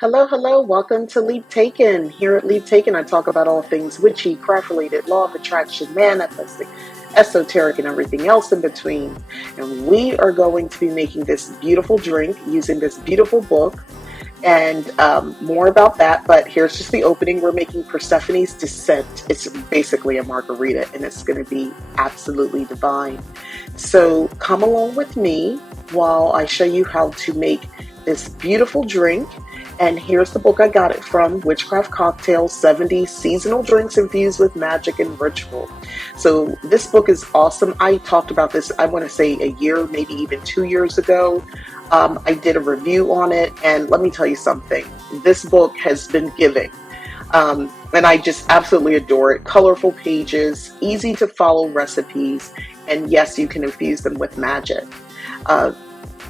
Hello, hello. Welcome to Leap Taken. Here at Leap Taken, I talk about all things witchy, craft related, law of attraction, manifesting, esoteric, and everything else in between. And we are going to be making this beautiful drink using this beautiful book and more about that. But here's just the opening. We're making Persephone's Descent. It's basically a margarita, and it's going to be absolutely divine. So come along with me while I show you how to make this beautiful drink. And here's the book I got it from, Witchcraft Cocktails, 70 Seasonal Drinks Infused with Magic and Ritual. So this book is awesome. I talked about this, I want to say a year, maybe even 2 years ago. I did a review on it, and let me tell you something. This book has been giving. And I just absolutely adore it. Colorful pages, easy to follow recipes, and yes, you can infuse them with magic. Uh,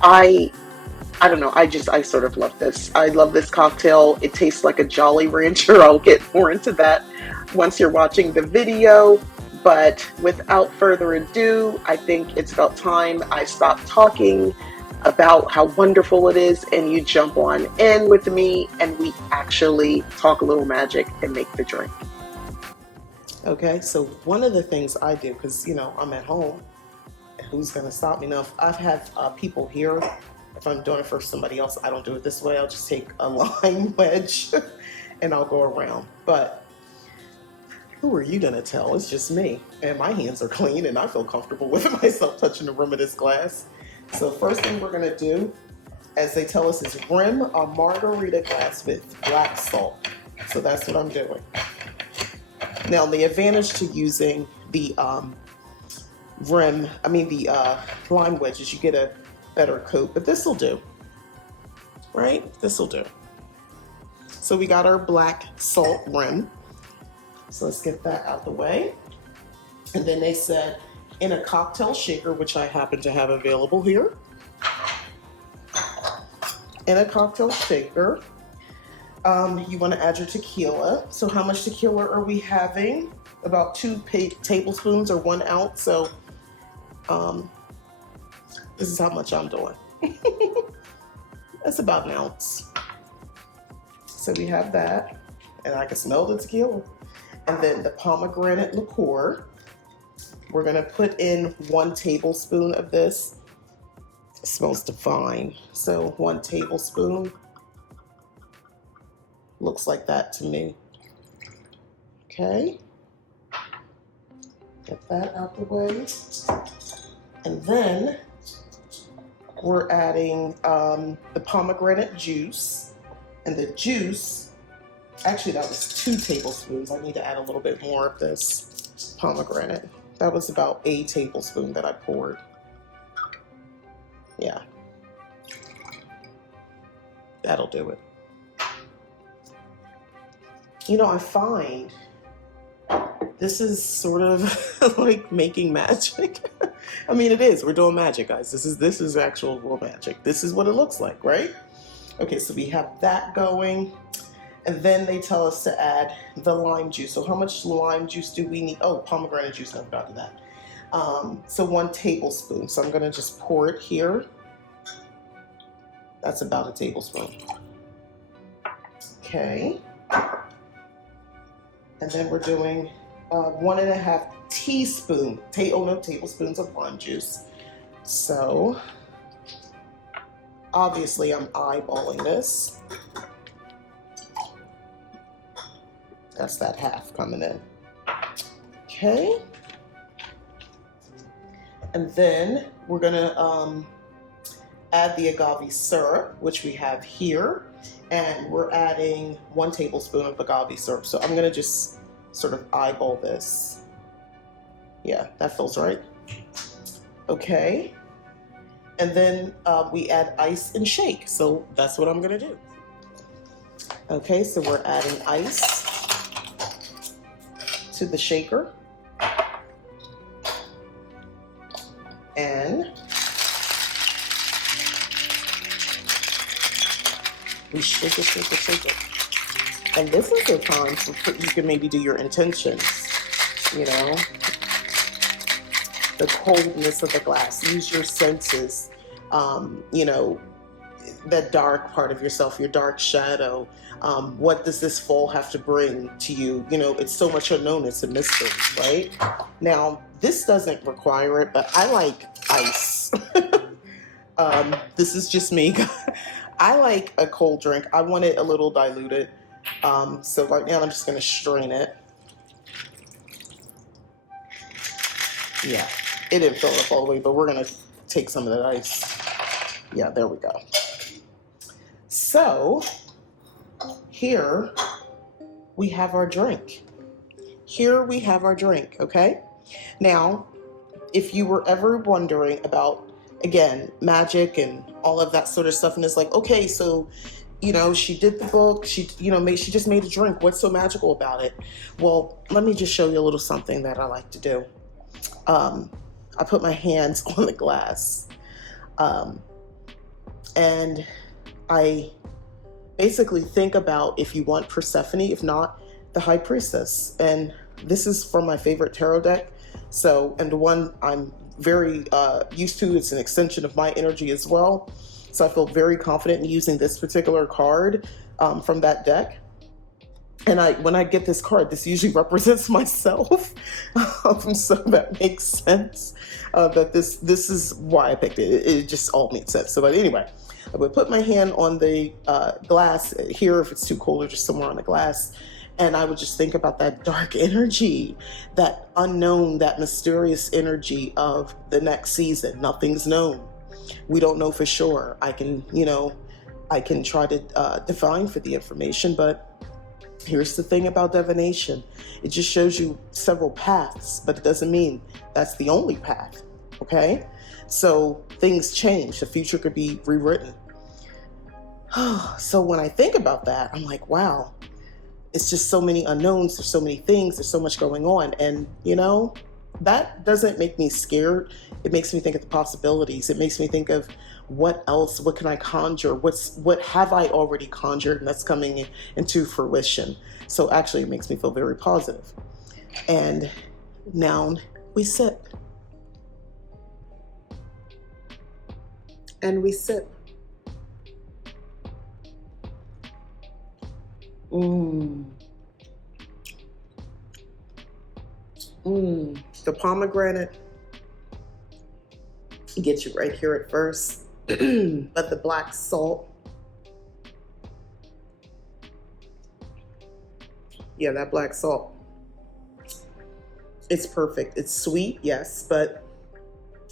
I I don't know. I sort of love this. I love this cocktail. It tastes like a Jolly Rancher. I'll get more into that once you're watching the video. But without further ado, I think it's about time I stop talking about how wonderful it is and you jump on in with me and we actually talk a little magic and make the drink. Okay, so one of the things I do, because I'm at home, who's going to stop me? Now, if I've had people here, if I'm doing it for somebody else, I don't do it this way. I'll just take a lime wedge and I'll go around. But who are you going to tell? It's just me. And my hands are clean and I feel comfortable with myself touching the rim of this glass. So first thing we're going to do, as they tell us, is rim a margarita glass with black salt. So that's what I'm doing. Now, the advantage to using the lime wedges, you get a better coat, but this will do, right? This will do. So we got our black salt rim. So let's get that out the way. And then they said in a cocktail shaker, which I happen to have available here. In a cocktail shaker, you want to add your tequila. So how much tequila are we having? About 2 tablespoons or 1 ounce. So this is how much I'm doing. That's about 1 ounce. So we have that, and I can smell the tequila. And then the pomegranate liqueur. We're gonna put in 1 tablespoon of this. It smells divine. So 1 tablespoon. Looks like that to me. Okay. Get that out the way. And then we're adding the pomegranate juice. And the juice, actually that was 2 tablespoons. I need to add a little bit more of this pomegranate. That was about a tablespoon that I poured. Yeah. That'll do it. I find this is sort of like making magic. I mean, it is. We're doing magic, guys. This is actual real magic. This is what it looks like, right? Okay, so we have that going. And then they tell us to add the lime juice. So how much lime juice do we need? Oh, pomegranate juice, I forgot to that. So 1 tablespoon. So I'm gonna just pour it here. That's about a tablespoon. Okay. And then we're doing 1.5 tablespoons of lime juice. So obviously I'm eyeballing this. That's that half coming in. Okay. And then we're gonna add the agave syrup, which we have here. And we're adding 1 tablespoon of agave syrup. So I'm gonna just sort of eyeball this. Yeah, that feels right. Okay. And then we add ice and shake. So that's what I'm gonna do. Okay, so we're adding ice to the shaker. And we shake it, shake it, shake it. And this is the time you can maybe do your intentions, the coldness of the glass. Use your senses. that dark part of yourself, your dark shadow. What does this fall have to bring to you? You know, it's so much unknown, it's a mystery, right? Now, this doesn't require it, but I like ice. This is just me. I like a cold drink. I want it a little diluted. So right now I'm just going to strain it. Yeah, it didn't fill up all the way, but we're going to take some of that ice. Yeah, there we go. So here we have our drink. Here we have our drink, okay? Now, if you were ever wondering about, again, magic and all of that sort of stuff, and it's like, okay, so, you know, she did the book, she just made a drink. What's so magical about it? Well, let me just show you a little something that I like to do. I put my hands on the glass, and I basically think about, if you want Persephone, if not, the High Priestess. And this is from my favorite tarot deck. So, and the one I'm very used to, it's an extension of my energy as well. So I feel very confident in using this particular card from that deck. And when I get this card, this usually represents myself. So that makes sense. That this is why I picked it. It just all made sense. So, but anyway, I would put my hand on the glass here, if it's too cold, or just somewhere on the glass. And I would just think about that dark energy, that unknown, that mysterious energy of the next season. Nothing's known. We don't know for sure. I can try to divine for the information, but here's the thing about divination. It just shows you several paths, but it doesn't mean that's the only path, okay? So things change. The future could be rewritten. So when I think about that, I'm like, wow, it's just so many unknowns. There's so many things. There's so much going on. And, you know, that doesn't make me scared. It makes me think of the possibilities. It makes me think of what else, what can I conjure? What have I already conjured and that's coming into fruition? So actually it makes me feel very positive. And now we sip. And we sip. The pomegranate gets you right here at first. But the black salt, yeah, that black salt, it's perfect. It's sweet, yes, but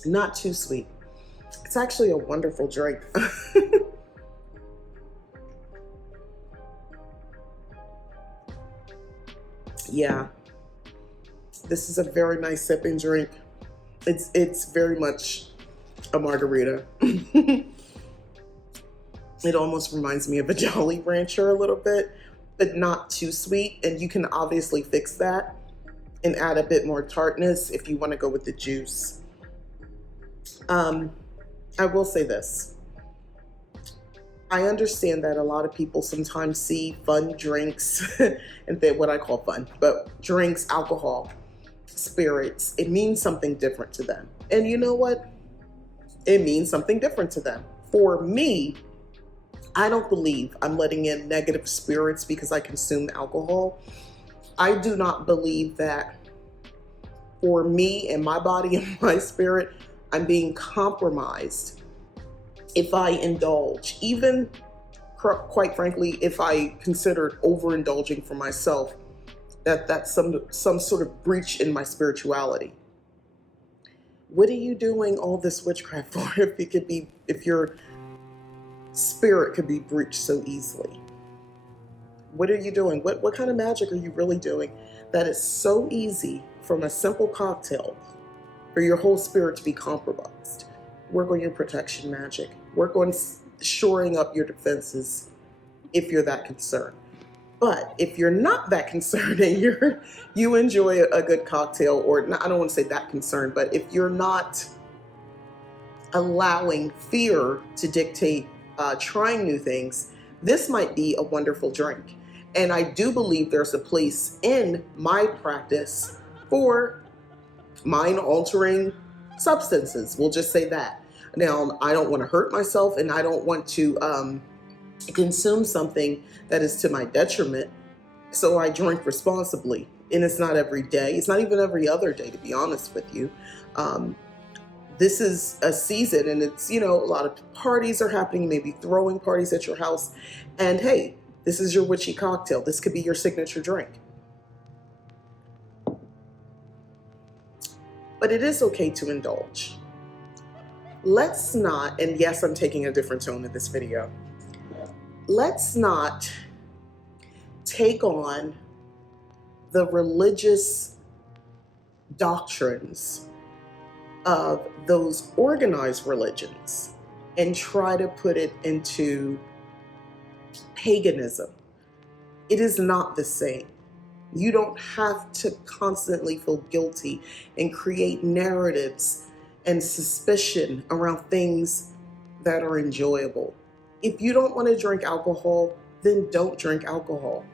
not too sweet. It's actually a wonderful drink. Yeah, this is a very nice sipping drink. It's very much a margarita. It almost reminds me of a Jolly Rancher a little bit, but not too sweet. And you can obviously fix that and add a bit more tartness if you want to go with the juice. I will say this. I understand that a lot of people sometimes see fun drinks, and what I call fun, but drinks, alcohol, spirits, it means something different to them. And you know what? It means something different to them. For me, I don't believe I'm letting in negative spirits because I consume alcohol. I do not believe that for me and my body and my spirit, I'm being compromised if I indulge. Even, quite frankly, if I considered overindulging for myself, that's some sort of breach in my spirituality. What are you doing all this witchcraft for if your spirit could be breached so easily? What are you doing? What kind of magic are you really doing that is so easy from a simple cocktail for your whole spirit to be compromised? Work on your protection magic. Work on shoring up your defenses if you're that concerned. But if you're not that concerned and you enjoy a good cocktail, or not, I don't want to say that concerned, but if you're not allowing fear to dictate trying new things, this might be a wonderful drink. And I do believe there's a place in my practice for mind-altering substances. We'll just say that. Now, I don't want to hurt myself, and I don't want to consume something that is to my detriment. So I drink responsibly, and it's not every day. It's not even every other day, to be honest with you. This is a season, and it's, a lot of parties are happening, maybe throwing parties at your house. And hey, this is your witchy cocktail. This could be your signature drink. But it is okay to indulge. Let's not, and yes, I'm taking a different tone in this video. Let's not take on the religious doctrines of those organized religions and try to put it into paganism. It is not the same. You don't have to constantly feel guilty and create narratives and suspicion around things that are enjoyable. If you don't want to drink alcohol, then don't drink alcohol.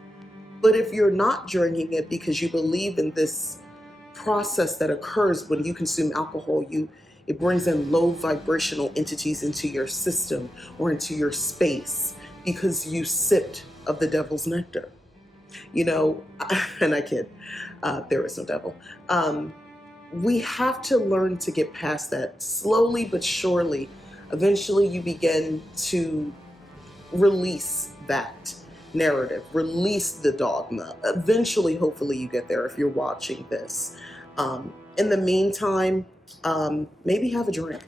But if you're not drinking it because you believe in this process that occurs when you consume alcohol, it brings in low vibrational entities into your system or into your space because you sipped of the devil's nectar. And I kid, there is no devil. We have to learn to get past that slowly but surely. Eventually you begin to release that narrative, release the dogma. Eventually, hopefully you get there if you're watching this. In the meantime, maybe have a drink.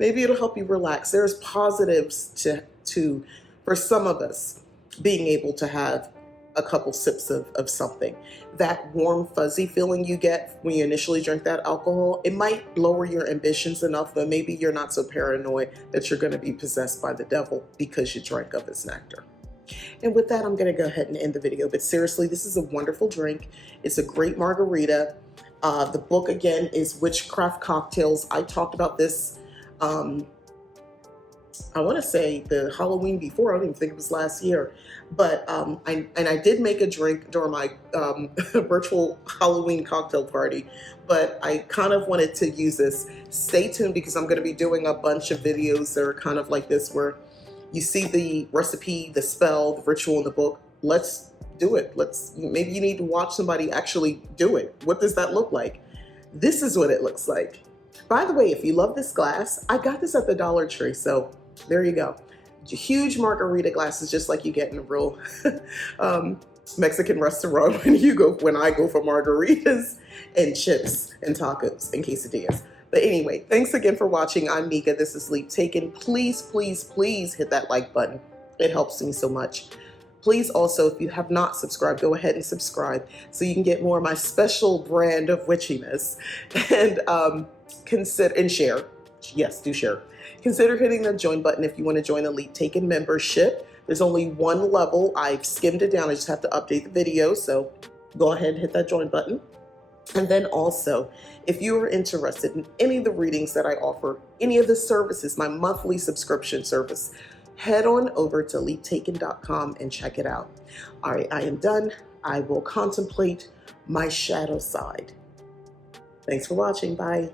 Maybe it'll help you relax. There's positives to for some of us being able to have a couple sips of something. That warm, fuzzy feeling you get when you initially drink that alcohol, it might lower your ambitions enough that maybe you're not so paranoid that you're going to be possessed by the devil because you drank of his nectar. And with that, I'm going to go ahead and end the video. But seriously, this is a wonderful drink. It's a great margarita. The book, again, is Witchcraft Cocktails. I talked about this, I want to say the Halloween before. I don't even think it was last year. But I did make a drink during my virtual Halloween cocktail party. But I kind of wanted to use this. Stay tuned because I'm going to be doing a bunch of videos that are kind of like this where you see the recipe, the spell, the ritual in the book. Let's do it. Maybe you need to watch somebody actually do it. What does that look like? This is what it looks like. By the way, if you love this glass, I got this at the Dollar Tree. So there you go. Huge margarita glasses, just like you get in a real Mexican restaurant when I go for margaritas and chips and tacos and quesadillas. But anyway, thanks again for watching. I'm Mika. This is Leap Taken. Please, please, please hit that like button. It helps me so much. Please also, if you have not subscribed, go ahead and subscribe so you can get more of my special brand of witchiness. And consider and share. Yes, do share. Consider hitting the join button if you want to join the Leap Taken membership. There's only one level. I've skimmed it down. I just have to update the video. So go ahead and hit that join button. And then also, if you are interested in any of the readings that I offer, any of the services, my monthly subscription service, head on over to leaptaken.com and check it out. All right, I am done. I will contemplate my shadow side. Thanks for watching. Bye.